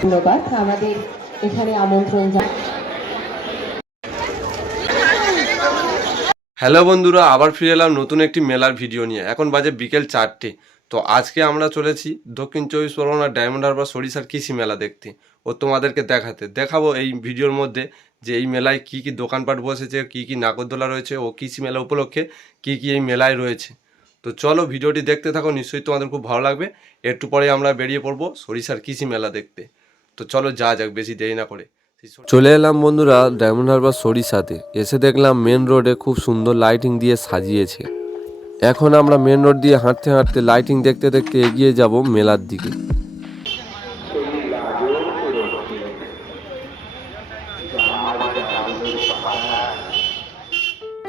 ধন্যবাদ। আমাদের এখানে আমন্ত্রণ জানাই। হ্যালো বন্ধুরা, আবার ফিরে এলাম নতুন একটি মেলার ভিডিও নিয়ে। এখন বাজে বিকেল চারটে। তো আজকে আমরা চলেছি দক্ষিণ চব্বিশ পরগনার ডায়মন্ড হারবার সরিষার কৃষি মেলা দেখতে ও তোমাদেরকে দেখাতে। দেখাবো এই ভিডিওর মধ্যে যে এই মেলায় কি কি দোকানপাট বসেছে, কি কি নাগরদোলা রয়েছে ও কৃষি মেলা উপলক্ষে কি কি এই মেলায় রয়েছে। তো চলো ভিডিওটি দেখতে থাকো, নিশ্চয়ই তোমাদের খুব ভালো লাগবে। একটু পরে আমরা বেরিয়ে পড়ব সরিষার কৃষি মেলা দেখতে। তো চলো যা যাক, বেশি দেরি না করে। চলে এলাম বন্ধুরা ডায়মন্ড হারবার সরিষাতে। এসে দেখলাম মেন রোডে খুব সুন্দর লাইটিং দিয়ে সাজিয়েছে। এখন আমরা মেন রোড দিয়ে হাঁটতে হাঁটতে লাইটিং দেখতে দেখতে এগিয়ে যাব মেলার দিকে।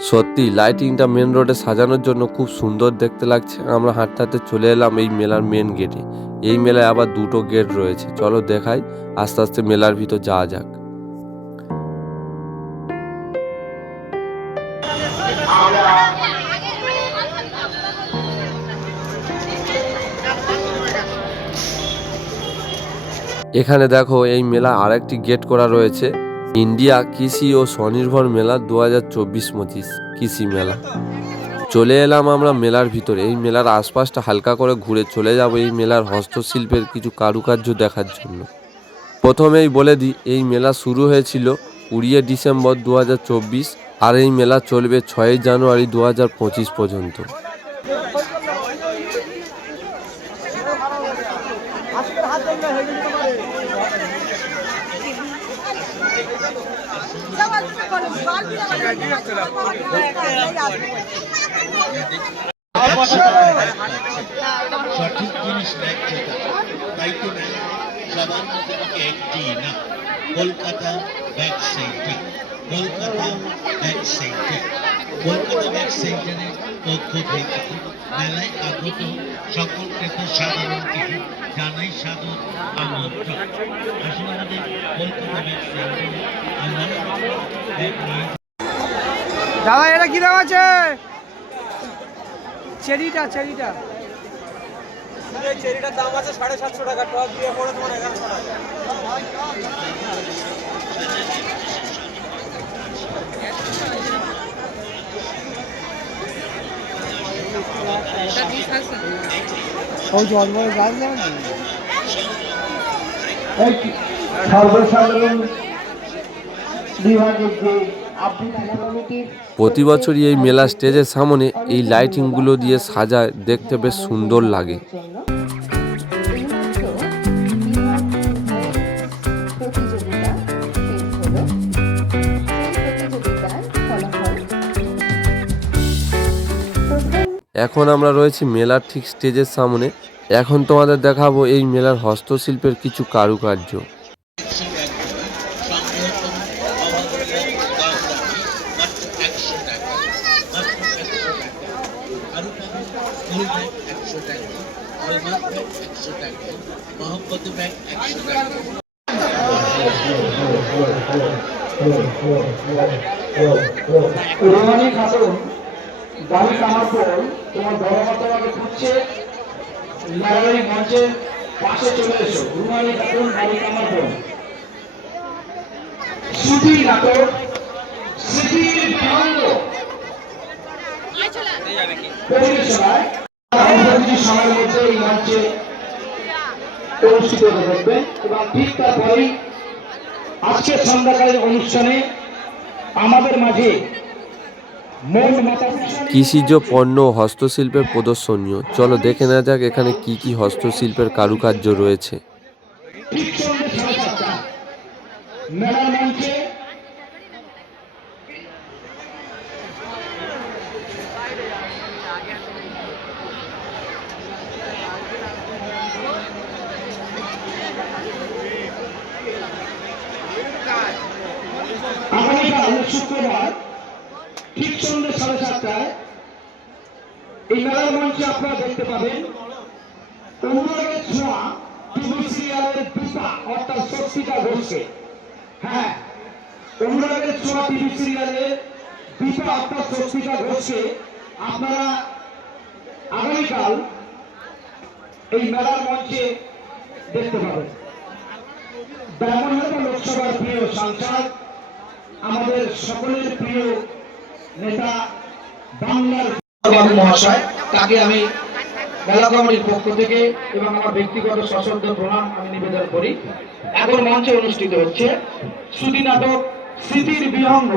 সত্যি লাইটিংটা মেন রোডে সাজানোর জন্য খুব সুন্দর দেখতে লাগছে। আমরা হাঁটতে হাঁটতে চলে এলাম এই মেলার মেন গেটে এই মেলায় আবার দুটো গেট রয়েছে। চলো দেখাই, আস্তে আস্তে মেলার ভিতর যাওয়া যাক। এখানে দেখো, এই মেলা আরেকটি গেট করা রয়েছে। ইন্ডিয়া কৃষি ও স্বনির্ভর মেলা দু হাজার চব্বিশ পঁচিশ কৃষি মেলা। চলে এলাম আমরা মেলার ভিতরে। এই মেলার আশপাশটা হালকা করে ঘুরে চলে যাব এই মেলার হস্তশিল্পের কিছু কারুকার্য দেখার জন্য। প্রথমেই বলে দিই, এই মেলা শুরু হয়েছিল কুড়িয়ে ডিসেম্বর দু হাজার চব্বিশ আর এই মেলা চলবে ছয়ই জানুয়ারি দু হাজার পঁচিশ পর্যন্ত। সঠিক জিনিস ন্যায্যতা তাই তো মধ্যে আমাকে একটি না। Kolkata bag centre Kolkata bag centre Kolkata bag সেন্টারের পক্ষ থেকে মেলায় আগত সকল ক্রেতা সাধারণকে জানাই সাদর আমন্ত্রণ। আসলে আমাদের কলকাতা ব্যাগ সেন্টারে আমরা দাদা এটা কি দাম আছে? চেরিটা চেরিটা। চেরিটার দাম আছে সাড়ে সাতশো টাকা টপ দিয়ে পড়ে তোমার এগারোশো টাকা। ওই জন্মের গাছ দাম সর্বসাধারণ বিভাগের যে প্রতি বছরই এই মেলা স্টেজের সামনে এই লাইটিংগুলো দিয়ে সাজায়, দেখতে বেশ সুন্দর লাগে। এখন আমরা রয়েছি মেলার ঠিক স্টেজের সামনে। এখন তোমাদের দেখাবো এই মেলার হস্তশিল্পের কিছু কারুকার্য একশো টাকা সংগ্রহ করুন মাত্র একশো টাকা দাম রাখি মাত্র একশো টাকা আরও পাবেন ফুল ব্যাগ একশো টাকা আলমার ব্যাগ একশো টাকা মহব্বত ব্যাগ একশো টাকা রোহানি খাতুন বাড়ি কামার পর তোমার বড় তোমাকে খুঁজছে। মেলারি মঞ্চের পাশে চলে এসো। রুমানি খাতুন বাড়ি কামার পর। স্মৃতি নাটক স্মৃতির বিনন্দ পরিবেশনায়। সময়ের মধ্যে এই মঞ্চে। অনুষ্ঠিত হতে থাকবে এবং ঠিক তারপরেই আজকে সন্ধ্যাকালের অনুষ্ঠানে আমাদের মাঝে কৃষিজ পণ্য হস্তশিল্পের প্রদর্শনীয় চলো দেখে নেওয়া যাক এখানে কি কি হস্তশিল্পের কারুকার্য রয়েছে ঠিক সন্ধ্যে সাড়ে সাতটা মেলার মঞ্চে আগামীকাল শুক্রবার ঠিক সন্ধ্যে সাড়ে সাতটায় এই মেলার মঞ্চে আপনারা দেখতে পাবেন অনুরাগের ছোঁয়া, টিভি সিরিয়ালের পিতা অর্থাৎ স্বস্তিকা ঘোষকে হ্যাঁ অনুরাগের ছোঁয়া, টিভি সিরিয়ালের পিতা অর্থাৎ স্বস্তিকা ঘোষকে আপনারা আগামীকাল এই মেলার মঞ্চে দেখতে পাবেন। ব্রাহ্মণহাটা লোকসভার প্রিয় সাংসদ, আমাদের সকলের প্রিয় তাকে আমি মেলা পক্ষ থেকে এবং আমার ব্যক্তিগত সশব্দ প্রণাম আমি নিবেদন করি। এখন মঞ্চে অনুষ্ঠিত হচ্ছে শ্রুতি নাটক স্মৃতির বিহঙ্গ।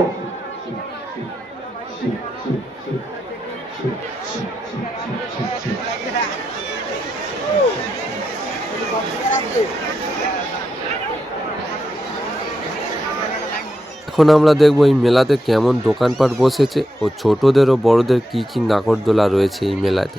এখন আমরা দেখব এই মেলাতে কেমন দোকানপাট বসেছে ও ছোটদের ও বড়দের কি কি নাগরদোলা রয়েছে এই মেলাতে।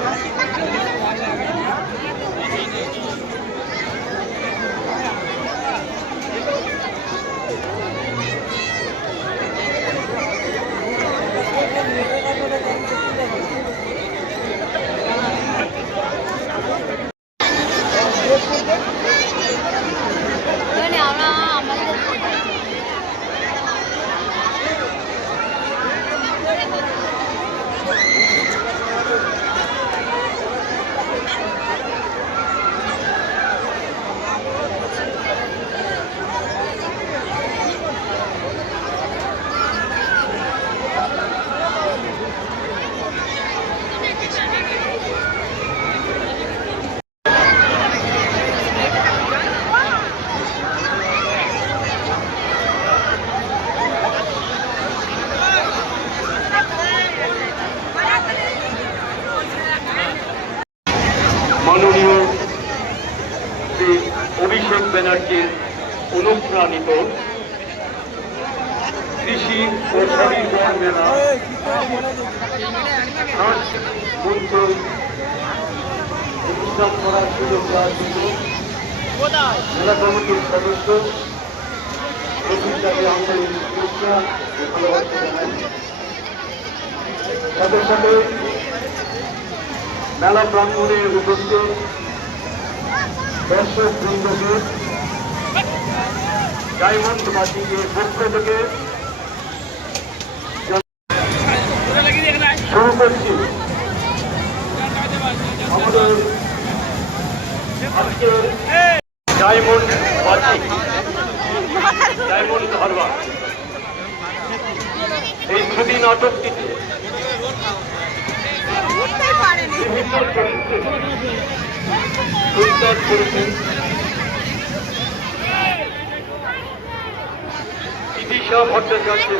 ব্যানার্জির অনুপ্রাণিত কৃষি ও স্বনির্ভর মেলা করার সুযোগ দেওয়ার জন্য কমিটির সদস্য সাথে মেলা প্রাঙ্গণে উপস্থিত দর্শক বৃন্দকে ডায়মন্ড বাসীকে পক্ষ থেকে শুরু করছি। আমাদের আজকের ডায়মন্ড বাসী ডায়মন্ড ধরবা এই ছবি নাটকটিতে বিভিন্ন চরিত্রে করেছেন চিকিৎসা ভট্টাচার্যের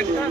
এদিকে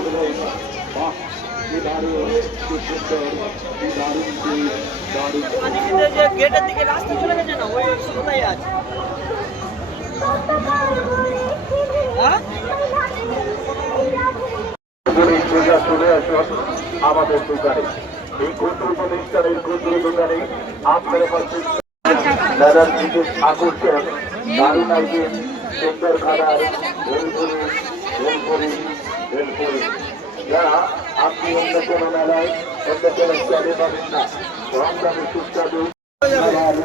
রাস্তা চলে গেছে আমাদের দোকানে এই ক্ষুদ্র প্রতিষ্ঠানের ক্ষুদ্র দোকানে আপনারা পাচ্ছেন দাদার বিশেষ আকর্ষণ দারুণ আইটেম খাবার ভেলপুরি ভেলপুরি ভেলপুরি যারা আপনি অন্য কোনো মেলায় অন্য কোনো স্টলে পাবেন না? কম সুস্বাদু খাবার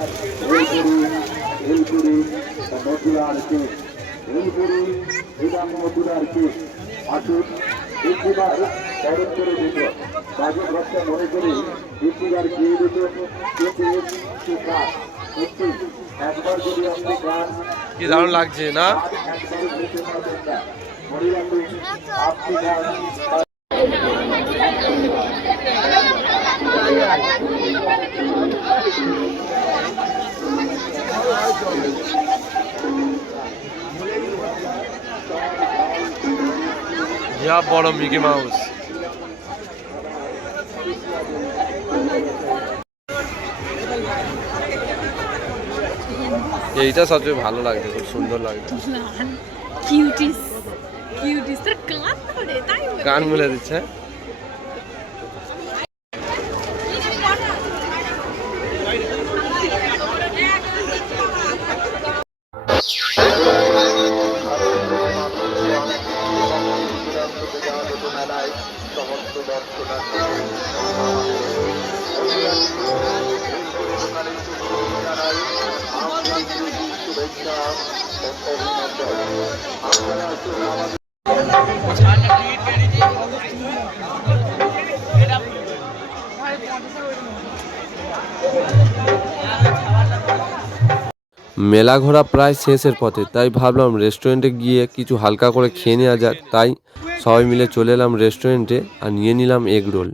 ভেলপুরি ভেলপুরি মধুরার কেক একটিবার খরচ করে দিত বাজে খরচা মনে করে একবার যদি আপনি গান কি দারুণ লাগছে না আপনি গান ইয়া বড় মিকি মাউস। এইটা সবচেয়ে ভালো লাগছে খুব সুন্দর লাগছে। কিউটিস কিউটিস তোর কান ধরে তাই বলে। দিচ্ছে মেলা ঘোরা প্রায় শেষের পথে, তাই ভাবলাম রেস্টুরেন্টে গিয়ে কিছু হালকা করে খেয়ে নেওয়া যাক। তাই সবাই মিলে চলে এলাম রেস্টুরেন্টে আর নিয়ে নিলাম এগ রোল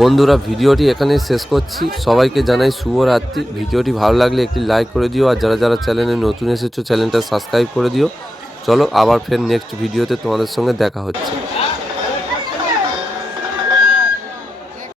বন্ধুরা, ভিডিওটি এখানে শেষ করছি। সবাইকে জানাই শুভরাত্রি। ভিডিওটি ভালো লাগলে একটি লাইক করে দিও, আর যারা যারা চ্যানেলে নতুন এসেছ চ্যানেলটা সাবস্ক্রাইব করে দিও। চলো আবার ফের নেক্সট ভিডিওতে তোমাদের সঙ্গে দেখা হচ্ছে।